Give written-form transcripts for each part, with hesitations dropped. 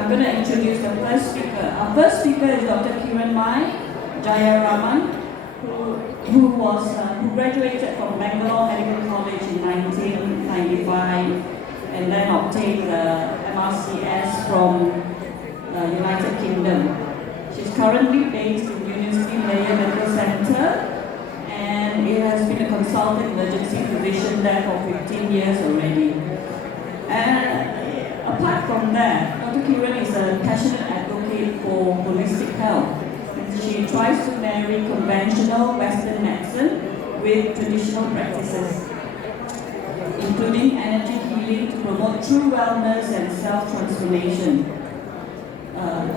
I'm going to introduce the first speaker. Our first speaker is Dr. Kiran Mai Jayaraman, who graduated from Bangalore Medical College in 1995 and then obtained the MRCS from United Kingdom. She's currently based in University Malaysia Medical Center, and it has been a consultant emergency physician there for 15 years already. And apart from that, Dr. Kiran is a passionate advocate for holistic health. She tries to marry conventional Western medicine with traditional practices, including energy healing to promote true wellness and self-transformation.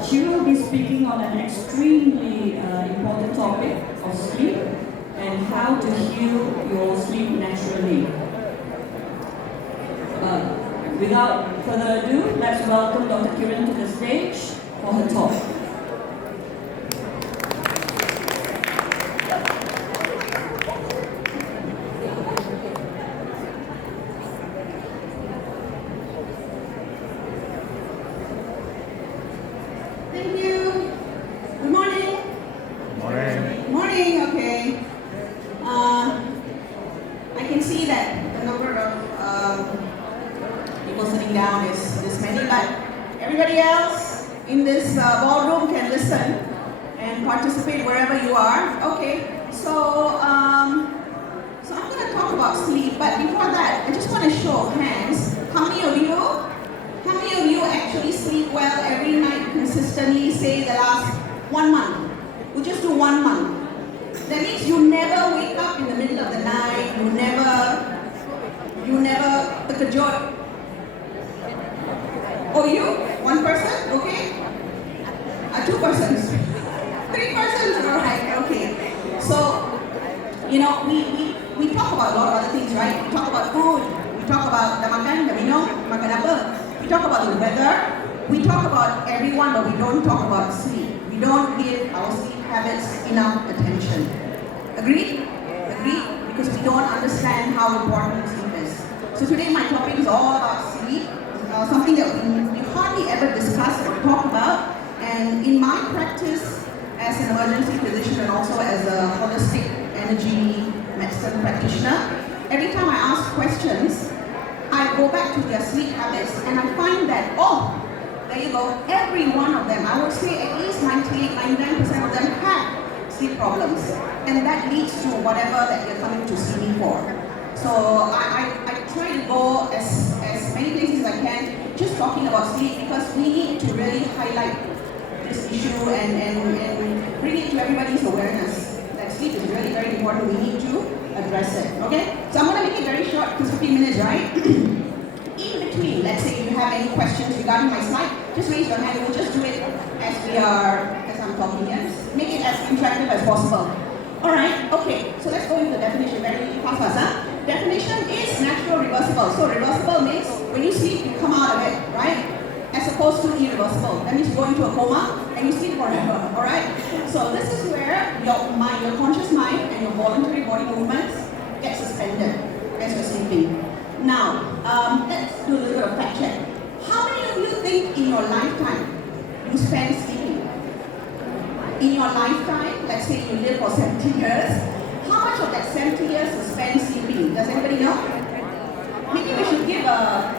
She will be speaking on an extremely important topic of sleep and how to heal your sleep naturally. Without further ado, let's welcome Dr. Kiran to the stage for her talk. Thank you. Good morning. Morning. Morning, okay. I can see that the number of people sitting down is this many, but everybody else in this ballroom can listen and participate wherever you are. Okay, so I'm going to talk about sleep, but before that, I just want to show hands. How many of you actually sleep well every night consistently, say the last 1 month? We'll just do 1 month. That means you never wake up in the middle of the night, you never terkejut. Oh, you? 1 person? Okay. 2 persons? 3 persons? Alright, okay. So, you know, we talk about a lot of other things, right? We talk about food, we talk about the makan, the minum, makan apa. We talk about the weather, we talk about everyone, but we don't talk about sleep. We don't give our sleep habits enough attention. Agreed? Agreed? Because we don't understand how important sleep is. So today my topic is all about sleep, something that we hardly ever discuss or talk about. And in my practice as an emergency physician and also as a holistic energy medicine practitioner, every time I ask questions, I go back to their sleep habits and I find that, oh, there you go, every one of them, I would say at least 98-99% of them have sleep problems. And that leads to whatever that you're coming to see me for. So I try to go as many places as I can just talking about sleep, because we need to really highlight this issue and bring it to everybody's awareness that sleep is really very important. We need to address it. Okay? So I'm going to make it very short because 15 minutes, right? In between, let's say you have any questions regarding my slide, just raise your hand. We'll just do it as I'm talking. Yes? Make it as interactive as possible. Alright, okay, so let's go into the definition very fast. Definition is natural reversible. So reversible means when you sleep, you come out of it, right? As opposed to irreversible. That means you go into a coma and you sleep forever, alright? So this is where your mind, your conscious mind and your voluntary body movements get suspended as you're sleeping. Now, let's do a little bit of fact check. How many of you think in your lifetime you spend sleeping? In your lifetime, let's say you live for 70 years, how much of that 70 years is spent sleeping? Does anybody know? Maybe we should give a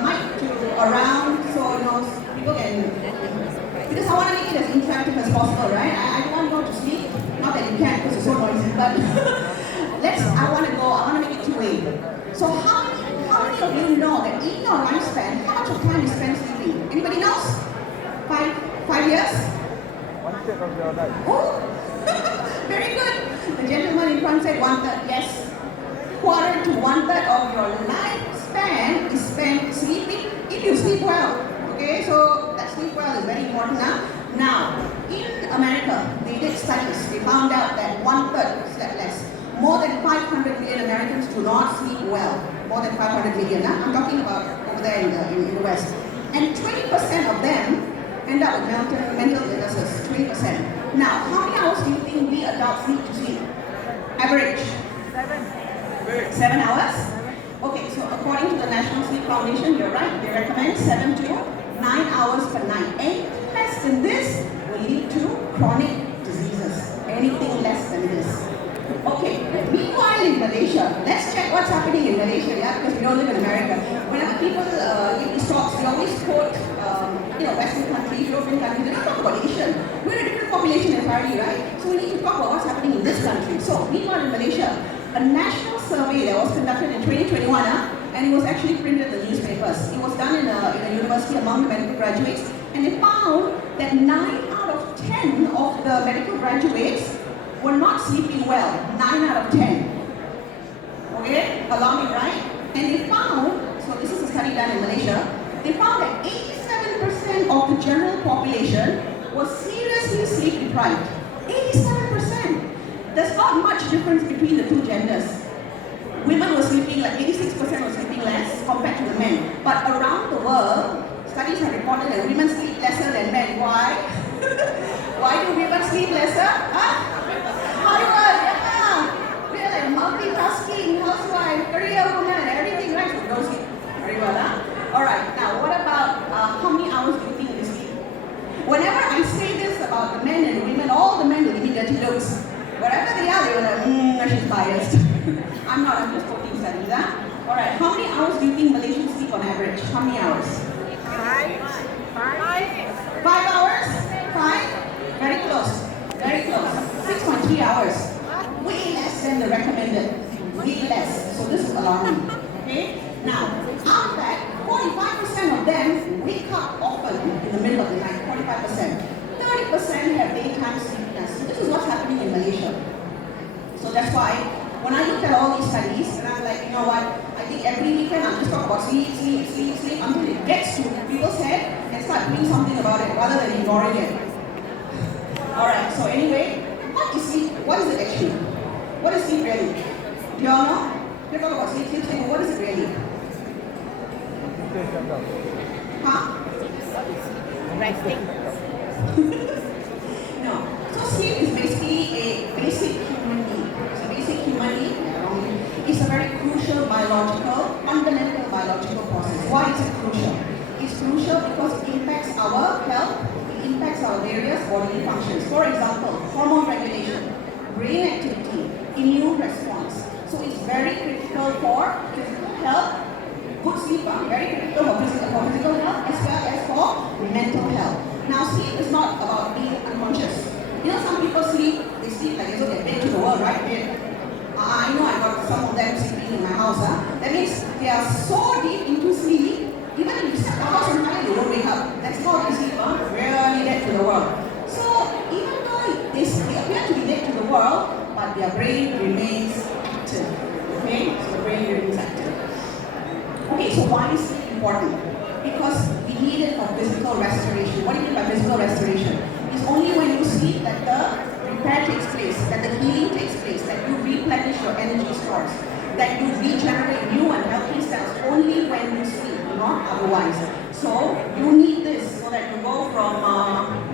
mic to around so you know people can, because I want to make it as interactive as possible, right? I don't want to go to sleep, not that you can because it's so noisy, but I want to make it two-way. So how many of you know that in your lifespan, how much of time you spend sleeping? Anybody knows? 5 years? 1/3 of your life. Oh, very good. The gentleman in front said 1/3. Yes. 1/4 to 1/3 of your lifespan is spent sleeping if you sleep well. Okay, so that sleep well is very important. Now, in America, they did studies. They found out that 1/3 slept less. More than 500 million Americans do not sleep well. More than 500 million. I'm talking about over there in the West. And 20% of them end up with mental illnesses. 20%. Now, how many hours do you think we adults need to sleep? Average? 7 hours? Okay, so according to the National Sleep Foundation, you're right, they recommend 7 to 9 hours per night. Anything less than this will lead to chronic diseases. Anything less than this. Okay, meanwhile in Malaysia, let's check what's happening in Malaysia, yeah, because we don't live in America. Whenever people give these talks, we always quote, Western countries, European countries, they don't talk about Asian. We're a different population entirely, right? So we need to talk about what's happening in this country. So, meanwhile in Malaysia, a national survey that was conducted in 2021, and it was actually printed in the newspapers. It was done in a university among the medical graduates, and they found that 9 out of 10 of the medical graduates were not sleeping well. 9 out of 10. Okay, alarming, right? And they found, so this is a study done in Malaysia, they found that 87% of the general population was seriously sleep deprived. 87%. There's not much difference between the two genders. Women were sleeping, like 86% were sleeping less compared to the men. But around the world, studies have reported that women sleep lesser than men. Why? Why do women sleep lesser? Hollywood, yeah. We're like multitasking, housewife, career woman, and everything, right? So we don't sleep very well, huh? Alright, now what about how many hours do you think we sleep? Whenever I say this about the men and the women, all the men will give me dirty looks. Wherever they are, they're like, she's biased. I'm not, I'm just quoting studies, huh? Alright, how many hours do you think Malaysians sleep on average? How many hours? 5 hours? 5? Very close. Very close. 6.3 hours. Way less than the recommended. Way less. So this is alarming. Okay? Now, out of that, 45% of them wake up often in the middle of the night. 45%. 30% have daytime sleepiness. So this is what's happening in Malaysia. So that's why when I look at all these studies, and I'm like, you know what, I think every weekend I'll just talk about sleep until it gets to people's head and start doing something about it rather than ignoring it. Alright, so anyway, what is sleep? What is it actually? What is sleep really? Do you all know? We talk about sleep, but what is it really? Huh? Resting. No. So sleep is basically a basic human need. It's a basic human need. It's a very crucial biological, fundamental biological process. Why is it crucial? It's crucial because it impacts our health, it impacts our various bodily functions. For example, hormone regulation, brain activity, immune response. So it's very critical for physical health. Good sleep, very critical for physical health as well as for mental health. Now, sleep is not about being unconscious. You know, some people sleep, they sleep like they get bed to the world, right? I know I got some of them sleeping in my house. That means they are so deep into sleep, even if you set the house on fire, they won't wake up. That's how they sleep, really dead to the world. So, even though they appear to be dead to the world, but their brain remains active. Okay? So the brain remains active. Okay, so why is sleep important? Because we need it for physical restoration. What do you mean by physical restoration? It's only when you sleep that the repair takes place, that the healing takes place, that you replenish your energy stores, that you regenerate new and healthy cells only when you sleep, not otherwise. So you need this so that you go from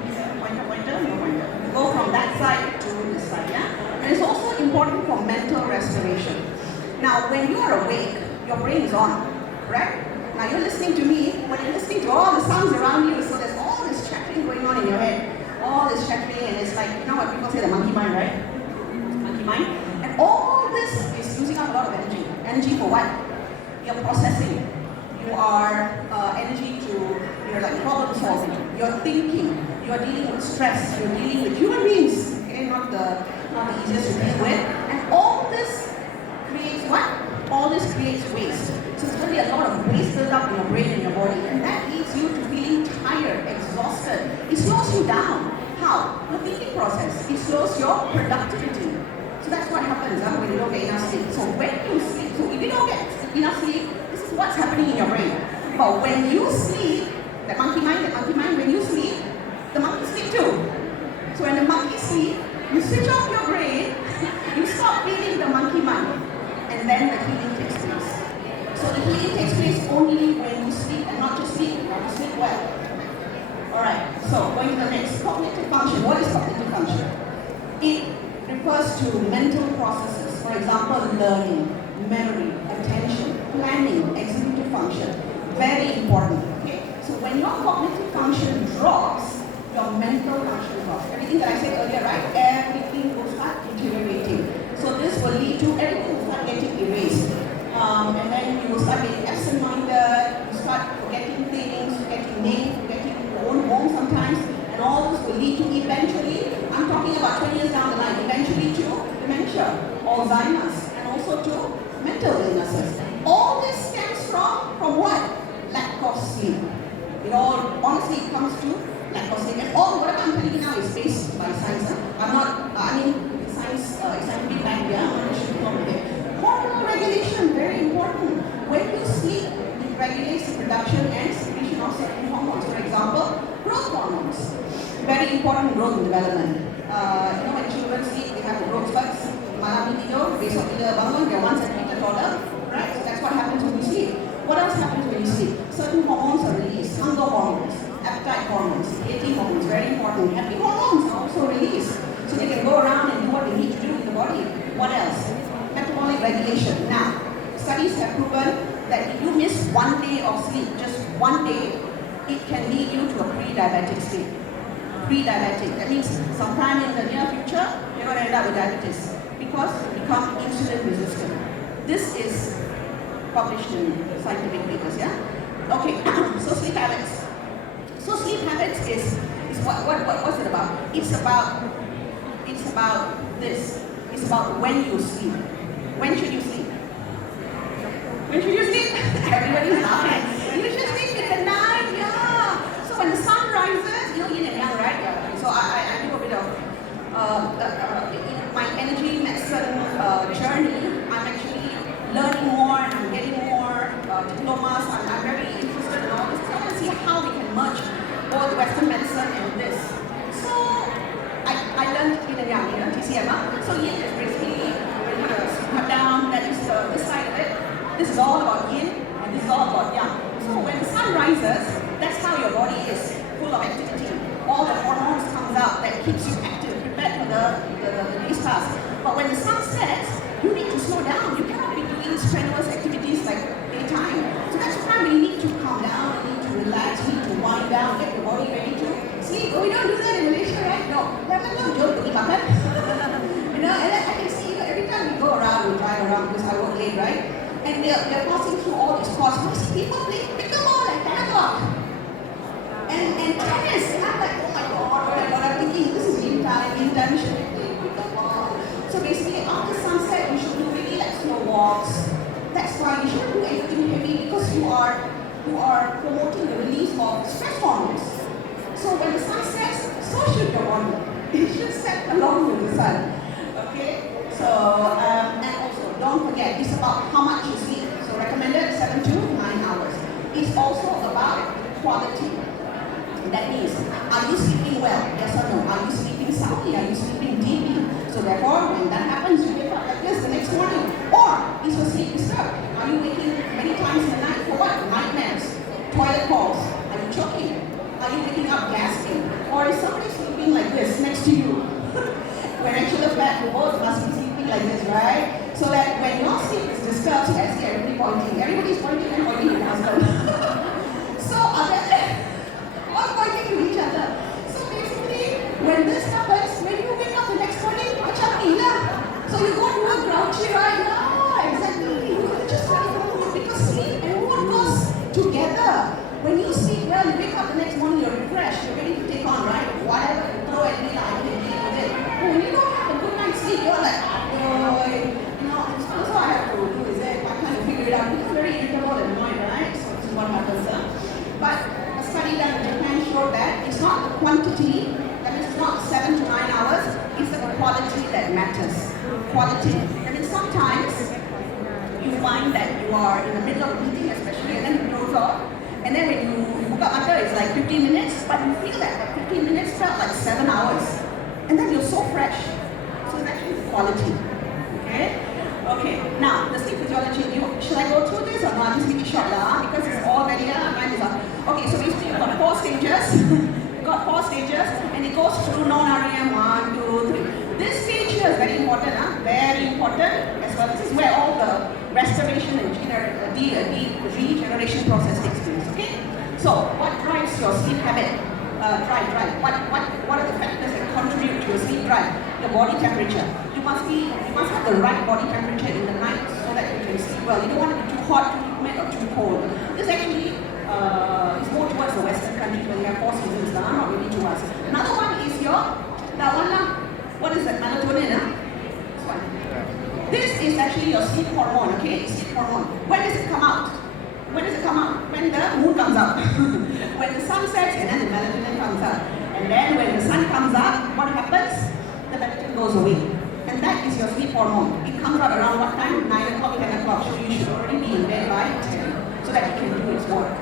you go from that side to this side, yeah? And it's also important for mental restoration. Now, when you are awake, your brain is on. Correct? Now you're listening to me, when you're listening to all the sounds around you, so there's all this chattering going on in your head. All this chattering, and it's like, you know what people say, the monkey mind, right? Monkey mind. And all this is using up a lot of energy. Energy for what? You're processing. You are energy to, you're like problem solving. You're thinking. You're dealing with stress. You're dealing with human beings. Okay, not the easiest to deal with. And all this creates what? All this creates waste. So it's going to be a lot of waste built up in your brain and your body, and that leads you to feeling tired, exhausted. It slows you down. How? The thinking process. It slows your productivity. So that's what happens when you don't get enough sleep. So when you sleep, so if you don't get enough sleep, this is what's happening in your brain. But when you sleep, that monkey mind, when you sleep, the monkey sleep too. So when the monkey sleep, you switch off your brain, you stop feeding the monkey mind, and then the healing takes place. So the healing takes place only when you sleep, and not just sleep, but you sleep well. Alright, so going to the next, cognitive function. What is cognitive function? It refers to mental processes, for example, learning, memory, attention, planning, executive function, very important. Okay, so when your cognitive function drops, your mental function drops. Everything that I said earlier, right? Everything will start deteriorating. So this will lead to everything will start getting erased. And then you will start getting absent-minded, you start forgetting things, forgetting names, forgetting your own home sometimes, and all this will lead to eventually, I'm talking about 20 years down the line, eventually to dementia, Alzheimer's, and also to mental illnesses. All this stems from what? Lack of sleep. It all, honestly, it comes to lack of sleep. And all what I'm telling you now is based by science. Scientific back here, I'm not sure from here. Hormonal regulation, very important. When you sleep, it regulates the production and secretion of certain hormones. For example, growth hormones. Very important in growth and development. When children sleep, they have the growth spurts. Malam tidur, besok bila bangun, they're 1 centimeter taller. Right? So that's what happens when you sleep. What else happens when you sleep? Certain hormones are released. Hunger hormones, appetite hormones, satiety hormones, very important. Happy hormones are also released. So they can go around and do what they need to do with the body. What else? Metabolic regulation. Now, studies have proven that if you miss 1 day of sleep, just 1 day, it can lead you to a pre-diabetic state. Pre-diabetic. That means sometime in the near future, you're going to end up with diabetes because you become insulin resistant. This is published in scientific papers, yeah? Okay, so sleep habits. So sleep habits is what's it about? It's about this. It's about when you sleep. When should you sleep? When should you sleep? Everybody's laughing. You should sleep in the night, yeah. So when the sun rises, yin and yang, right? Yeah. So I do a bit of my energy medicine journey. I'm actually learning more and I'm getting more diplomas. I'm very interested in all this. So I want to see how we can merge both Western medicine and this. So I learned yin and yang, TCM. So yin is basically when you cut down, that is this side of it. This is all about yin and this is all about yang. So when the sun rises, that's how your body is, full of activity. All the hormones comes out that keeps you active, prepared for the day's task. But when the sun sets, you need to slow down. You cannot be doing strenuous activities like daytime. So that's the time when you need to calm down, you need to relax, you need to wind down, get your body ready to sleep. Oh, we don't do that in Malaysia, right? No. And I can see every time we go around, we drive around because I work late, right? And they're passing through all these courses. I see people playing pickleball at 10 o'clock. And tennis. And I'm like, oh my god, I'm thinking this is yin time, we should be playing pickleball. So basically, after sunset, you should do really like slow walks. That's why you shouldn't do anything heavy because you are promoting the release of stress hormones. So when the sun sets, so should your body. It should set along with the sun. Okay? So, and also, don't forget, it's about how much you sleep. So recommended 7 to 9 hours. It's also about quality. That means, are you sleeping well? Yes or no? Are you sleeping soundly? Are you sleeping deeply? So therefore, when that happens, you wake up like this the next morning. Or, is your sleep disturbed? Are you waking many times in the night for what? Nightmares, toilet calls. Are you choking? Are you waking up gasping? Or is somebody sleeping like this next to you? When actually fact, we both must be sleeping like this, right? So that when your sleep is disturbed, so I see everybody pointing. Everybody's pointing and pointing to the husband. So all pointing to each other. So basically, when this happens, when you wake up the next morning, macam ni lah. So you go to work grouchy, right? Yeah, exactly. You just want to go because sleep and work goes together. When you sleep well, you wake up the next morning, you're refreshed, you're ready to take on, right? Whatever you throw at me, I can deal with it. But when you don't have a good night's sleep, you're like, so I have to do is it. I kind of figure it out. It's very irritable and annoying, right? So this is what happens. But a study done in Japan showed that it's not the quantity, that means it's not 7 to 9 hours, it's the quality that matters. Quality. I mean, sometimes you find that you are in the middle of a meeting, especially, and then you doze off. And then when you buka mata, it's like 15 minutes, but you feel that 15 minutes felt like 7 hours. And then you're so fresh. So it's actually quality. Okay? Okay, now the sleep physiology, should I go through this or not? Just make it short because it's all very time is up. Okay, so basically you've got 4 stages. You've got 4 stages and it goes through non-REM 1, 2, 3. This stage here is very important, very important as well. This is where all the restoration and regeneration process takes place. Okay? So what drives your sleep habit? What are the factors that contribute to your sleep drive? Your body temperature. You must have the right body temperature in the night so that you can sleep well. You don't want to be too hot, too humid, or too cold. This actually is more towards the Western countries where you have 4 seasons, not really to us. Another one is what is that? Melatonin, This one. This is actually your sleep hormone, okay? Sleep hormone. When does it come out? When the moon comes up. When the sun sets and then the melatonin comes up. And then when the sun comes up, what happens? The melatonin goes away. And that is your sleep hormone. It comes out around what time? 9 o'clock, 10 o'clock. So you should already be in bed by 10 so that it can do its work.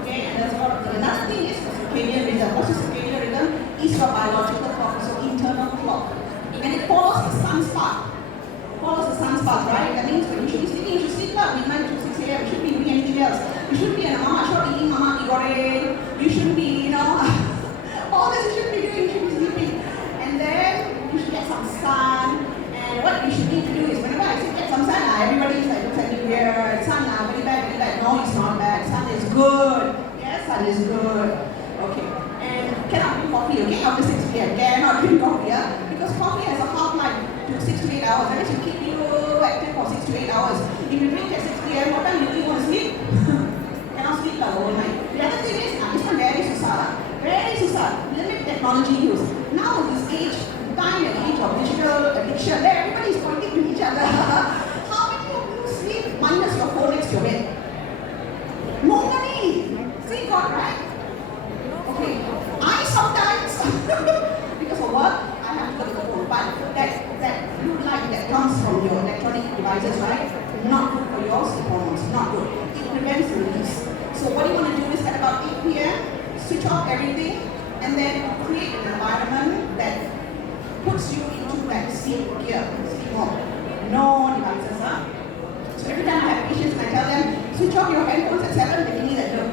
Okay? And there's another thing is the circadian rhythm. What's the circadian rhythm? Is your biological clock, so internal clock. And it follows the sun's path. Right? That means when you should be sleeping, you should sleep up midnight to 6 a.m. You shouldn't be doing anything else. You shouldn't be in a mama shop eating mama goreng. You shouldn't be, all this you shouldn't be doing, you should be sleeping. And then you should get some sun. And what you should need to do is, whenever I say get some sun, everybody's like, looks at you weird. Sun, very bad. No, it's not bad. Sun is good. Yes, sun is good. Okay. And cannot drink coffee, okay? After 6 p.m. Cannot drink coffee, yeah? Because coffee has a half-life to 6 to 8 hours. That means you keep you active for 6 to 8 hours. If you drink at 6 p.m., what time do you think you want to sleep? Cannot sleep the whole night. The other thing is, this one very susah. Limit technology use. Now this age, time and age of digital addiction, everybody is pointing to each other. How many of you sleep minus your phone next to your bed? Nobody. See, God, right? Okay. I sometimes, because of work, I have to look at the phone. But that blue light that comes from your electronic devices, right? Not good for your sleep hormones. Not good. It prevents the release. So what you want to do is at about 8 p.m., switch off everything, and then create an environment that puts you into that sleep gear, sleep mode. No devices, So every time I have patients and I tell them, switch off your headphones at 7, they give me that look.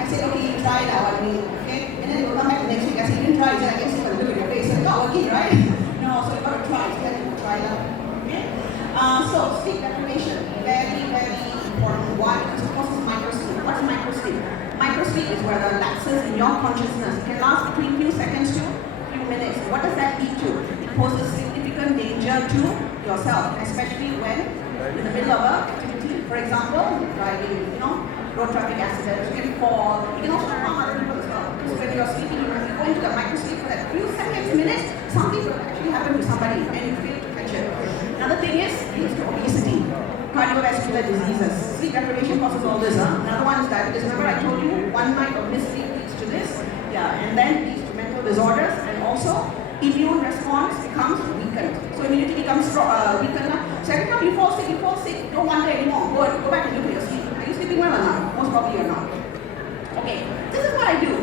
I said, okay, you try it out, okay? And then they will come back the next week. I said, you didn't try it. I guess you can look at your face. It's not working, right? No, so you got to try it. You have to try it out. Okay? So sleep deprivation, very, very important. Why? Because it causes microsleep. What's microsleep? Microsleep is where the lapses in your consciousness can last between few seconds to few minutes. What does that lead to? It poses significant danger to yourself, especially when in the middle of an activity. For example, driving, road traffic accidents, you can fall, you can also harm other people as well. Because when you're sleeping, you go into the microsleep for that few seconds, minutes, something will actually happen to somebody and you fail to catch it. Another thing is, leads to obesity, cardiovascular diseases. Sleep deprivation causes all this. Another one is diabetes. Remember I told you, one night of missed sleep leads to this? Yeah, and then leads to mental disorders and also immune response becomes weakened. So immunity becomes weakened. So every time you fall sick, don't wonder anymore. Go back and look at your sleep. Are you sleeping well or not? Most probably you're not. Okay, this is what I do.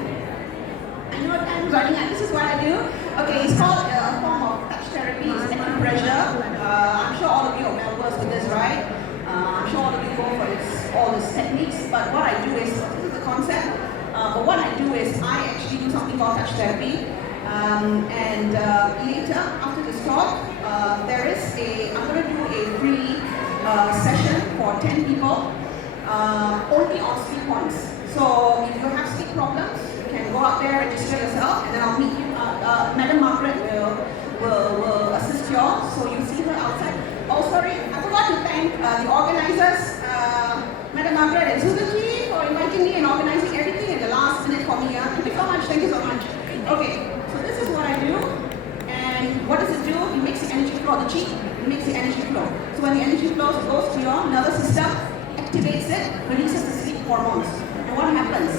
I know time is running out. This is what I do. Okay, it's called a form of touch therapy. It's acupressure. I'm sure all of you are well versed with this, right? I'm sure all of you go for all these techniques. But what I do is, this is the concept. But what I do is, I actually do something called touch therapy. Later, after this talk, I'm going to do a free session for 10 people, only on sleep points. So if you have sleep problems, you can go out there, register yourself, and then I'll meet you. Madam Margaret will assist you all, so you see her outside. Oh, sorry, I forgot to thank the organizers, Madam Margaret and Susan G, for inviting me and organizing everything in the last minute for me. Thank you so much, thank you so much. Okay. So this is what I do, and what does it do? It makes the energy flow, the chi, it makes the energy flow. So when the energy flows, it goes to your nervous system, activates it, releases the sleep hormones. And what happens?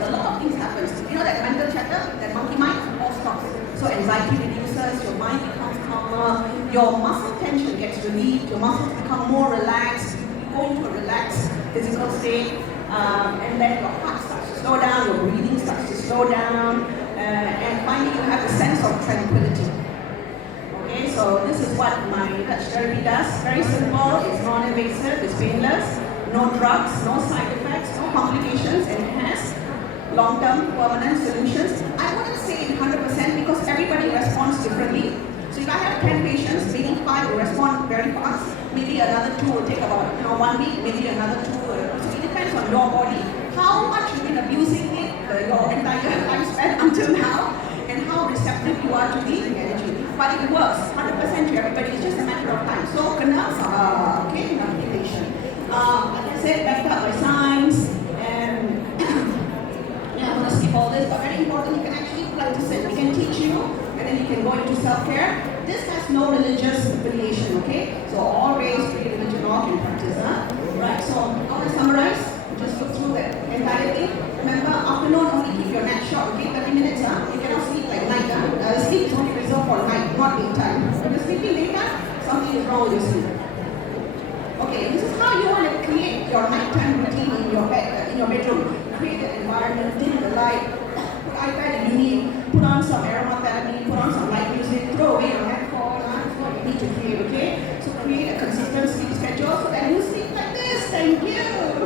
A lot of things happen. You know that mental chatter, that monkey mind, all stops. So anxiety reduces, your mind becomes calmer, your muscle tension gets relieved, your muscles become more relaxed, you go into a relaxed physical state, and then your heart starts to slow down, your breathing starts to slow down, and finally you have a sense of tranquility. Okay, so this is what my touch therapy does. Very simple, it's non-invasive, it's painless, no drugs, no side effects, no complications, and it has long-term permanent solutions. I wouldn't say 100% because everybody responds differently. So if I have 10 patients, maybe 5 will respond very fast, maybe another 2 will take about 1 week, maybe another 2. So it depends on your body, how much you've been abusing it your entire lifespan until now, and how receptive you are to the energy. But it works 100% to everybody. It's just a matter of time. So kena okay, manipulation. Like I said, backed up by science, and I'm going to skip all this, but very important, you can actually practice it. We can teach you, and then you can go into self-care. This has no religious affiliation, okay? So all race, creed, religion, all can practice, huh? Right, so I want to summarize, just look through the entire thing. Remember, afternoon only keep your nap short, okay? 30 minutes, huh? You cannot sleep like night, huh? Sleep is only reserved for night, not daytime. If you're sleeping daytime, something is wrong with your sleep. Okay, this is how you want to create your nighttime routine in your bed, in your bedroom. Create an environment, dim the light, put iPad if you need, put on some aromatherapy, put on some light music, throw away your headphones. That's what you need to create, okay? So create a consistent sleep schedule so that you sleep like this. Thank you.